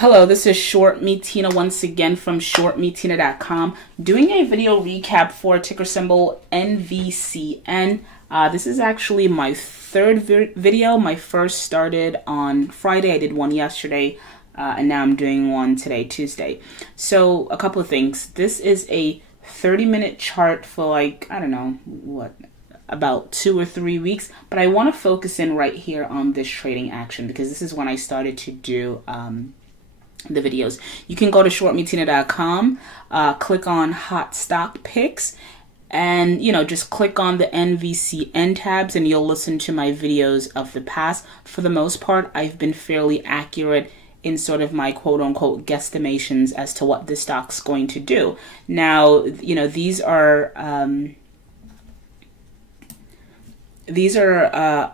Hello, this is Short Me Tina once again from shortmetina.com, doing a video recap for ticker symbol NVCN. This is actually my third video. My first started on Friday. I did one yesterday, and now I'm doing one today, Tuesday. So a couple of things. This is a 30-minute chart for like, I don't know, what, about 2 or 3 weeks, but I want to focus in right here on this trading action because this is when I started to do the videos. You can go to shortmetina.com, click on hot stock picks, and just click on the NVCN tabs and you'll listen to my videos of the past. For the most part, I've been fairly accurate in sort of my quote-unquote guesstimations as to what this stock's going to do. Now, these are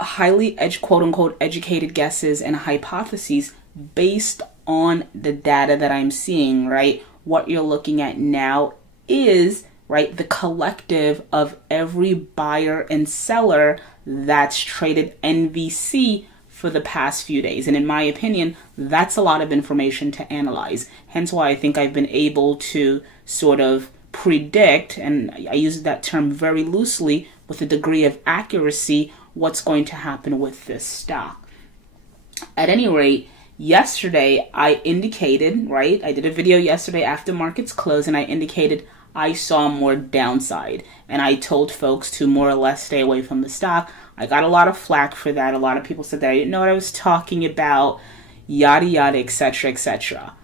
highly quote-unquote educated guesses and hypotheses based on the data that I'm seeing, right? What you're looking at now is, right, the collective of every buyer and seller that's traded NVC for the past few days. And in my opinion, that's a lot of information to analyze. Hence why I think I've been able to sort of predict, and I use that term very loosely, with a degree of accuracy, what's going to happen with this stock. At any rate, yesterday I indicated, right, I did a video yesterday after markets closed and I indicated I saw more downside, and I told folks to more or less stay away from the stock. I got a lot of flack for that. A lot of people said that I didn't know what I was talking about, yada yada, etc, etc.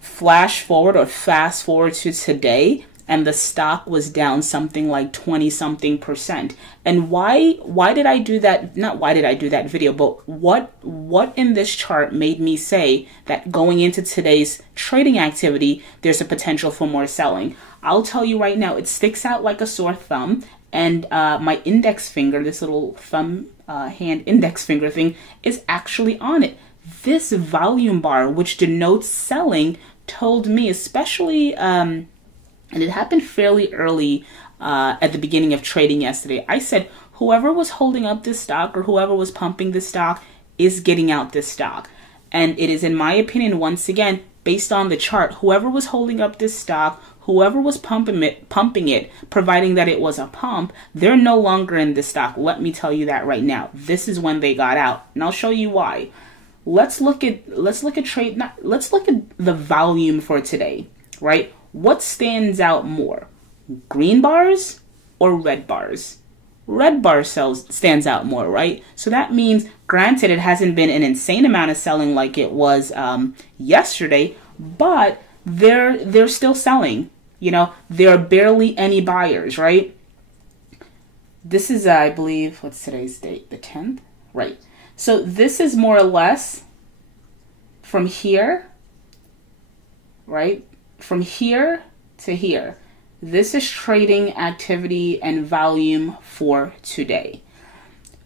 Flash forward or fast forward to today, and the stock was down something like 20-something%. And why did I do that? Not why did I do that video, but what in this chart made me say that going into today's trading activity, there's a potential for more selling? I'll tell you right now, it sticks out like a sore thumb, and my index finger, this little thumb hand index finger thing, is actually on it. This volume bar, which denotes selling, told me, especially, and it happened fairly early at the beginning of trading yesterday, I said whoever was holding up this stock or whoever was pumping this stock is getting out this stock. And it is, in my opinion, once again, based on the chart, whoever was holding up this stock, whoever was pumping it, providing that it was a pump, they're no longer in this stock. Let me tell you that right now. This is when they got out, and I'll show you why. Let's look at the volume for today, right? What stands out more, green bars or red bars? Red bar stands out more, right? So that means, granted, it hasn't been an insane amount of selling like it was yesterday, but they're still selling. There are barely any buyers, right? This is, I believe, what's today's date? The 10th? Right. So this is more or less from here, right? From here to here. This is trading activity and volume for today.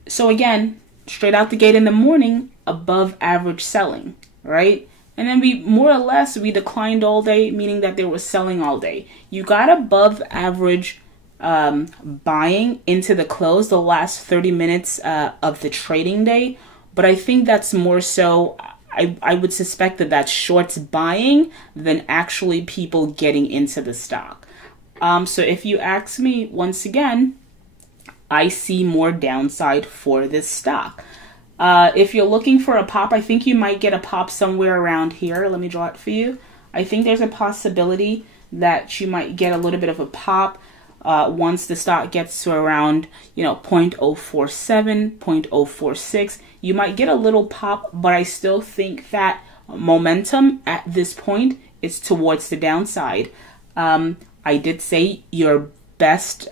So again, straight out the gate in the morning, above average selling, right? And then we more or less, we declined all day, meaning that they were selling all day. You got above average buying into the close, the last 30 minutes of the trading day. But I think that's more so, I would suspect that that's shorts buying than actually people getting into the stock. So if you ask me, once again, I see more downside for this stock. If you're looking for a pop, I think you might get a pop somewhere around here. Let me draw it for you. I think there's a possibility that you might get a little bit of a pop once the stock gets to around, 0.047, 0.046. You might get a little pop, but I still think that momentum at this point is towards the downside. I did say your best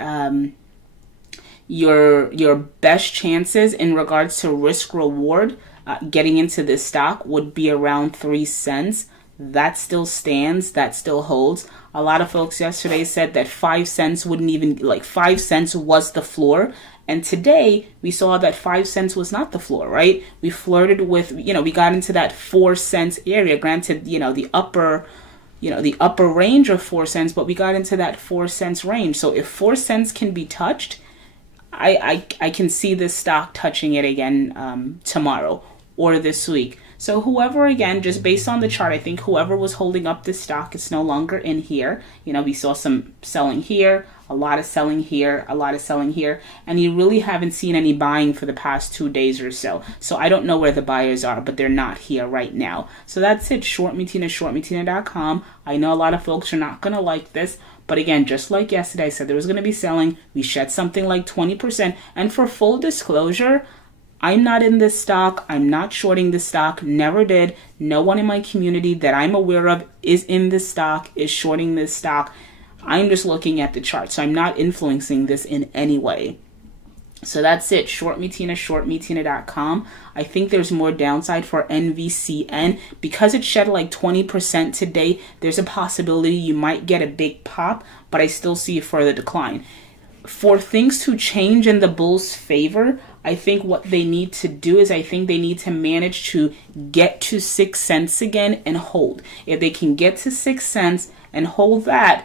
chances in regards to risk reward getting into this stock would be around 3 cents. That still stands. That still holds. A lot of folks yesterday said that 5 cents wouldn't even, 5 cents was the floor. And today we saw that 5 cents was not the floor, right? We flirted with, we got into that 4 cents area. Granted, the upper range of 4 cents, but we got into that 4 cents range. So if 4 cents can be touched, I can see this stock touching it again tomorrow or this week. So whoever, again, just based on the chart, I think whoever was holding up this stock is no longer in here. You know, we saw some selling here, a lot of selling here, a lot of selling here, and you really haven't seen any buying for the past 2 days or so. So I don't know where the buyers are, but they're not here right now. So that's it. Short Me Tina, shortmetina.com. I know a lot of folks are not going to like this, but again, just like yesterday, I said there was going to be selling. We shed something like 20%. And for full disclosure, I'm not in this stock. I'm not shorting this stock. Never did. No one in my community that I'm aware of is in this stock, is shorting this stock. I'm just looking at the chart. So I'm not influencing this in any way. So that's it. Short Me Tina, shortmetina.com. I think there's more downside for NVCN. Because it shed like 20% today, there's a possibility you might get a big pop, but I still see a further decline. For things to change in the bulls' favor, I think what they need to do is I think they need to manage to get to 6 cents again and hold. If they can get to 6 cents and hold that,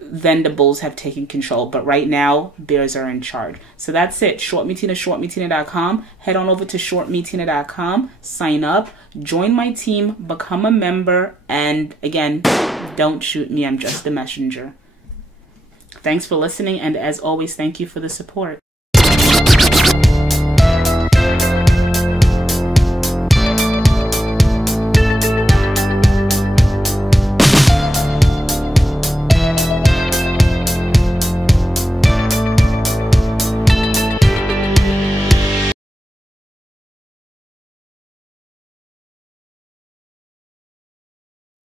then the bulls have taken control. But right now, bears are in charge. So that's it. Short Me Tina, shortmetina.com. Head on over to shortmetina.com. Sign up. Join my team. Become a member. And again, don't shoot me. I'm just a messenger. Thanks for listening. And as always, thank you for the support.